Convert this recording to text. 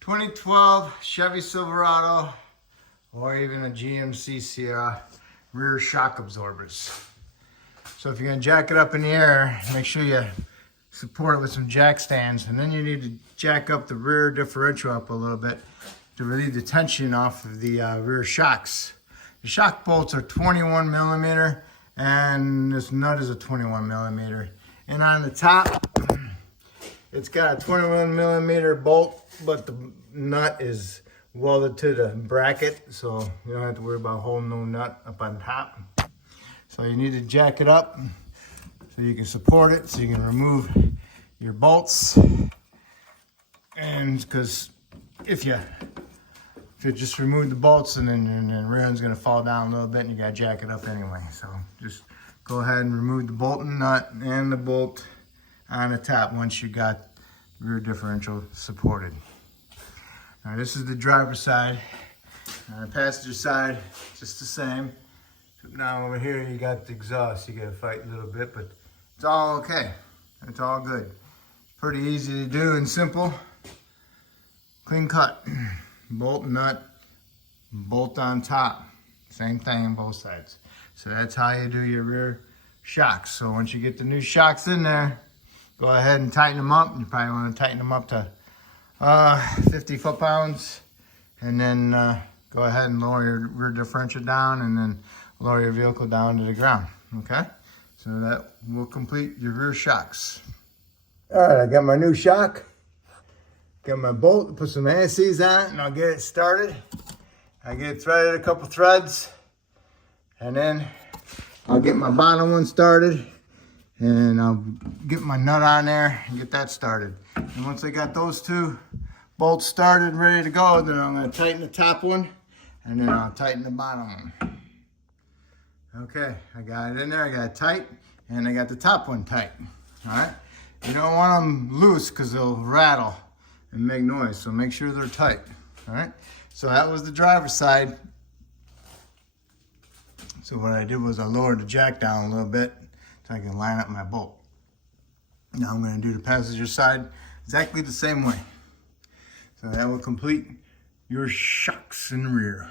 2012 Chevy Silverado or even a GMC Sierra rear shock absorbers. So if you're going to jack it up in the air, make sure you support it with some jack stands, and then you need to jack up the rear differential up a little bit to relieve the tension off of the rear shocks. The shock bolts are 21 millimeter and this nut is a 21 millimeter. And on the top, it's got a 21 millimeter bolt, but the nut is welded to the bracket, so you don't have to worry about holding no nut up on top. So you need to jack it up so you can support it, so you can remove your bolts. And because if you just remove the bolts, and then the rear end's gonna fall down a little bit, and you gotta jack it up anyway. So just go ahead and remove the bolt and nut and the bolt on the top once you got rear differential supported. Now this is the driver's side. On the passenger side, just the same. Now over here you got the exhaust. You gotta fight a little bit, but it's all okay. It's all good. Pretty easy to do and simple. Clean cut. Bolt, nut, bolt on top. Same thing on both sides. So that's how you do your rear shocks. So once you get the new shocks in there, go ahead and tighten them up. You probably want to tighten them up to 50 foot-pounds. And then go ahead and lower your rear differential down, and then lower your vehicle down to the ground, okay? So that will complete your rear shocks. All right, I got my new shock. Got my bolt, put some anti-seize on it, and I'll get it started. I get it threaded a couple threads, and then I'll get my bottom one started, and I'll get my nut on there and get that started. And once I got those two bolts started and ready to go, then I'm gonna tighten the top one, and then I'll tighten the bottom one. Okay, I got it in there, I got it tight, and I got the top one tight, all right? You don't want them loose because they'll rattle and make noise, so make sure they're tight, all right? So that was the driver's side. So what I did was I lowered the jack down a little bit so I can line up my bolt. Now I'm gonna do the passenger side exactly the same way. So that will complete your shocks in the rear.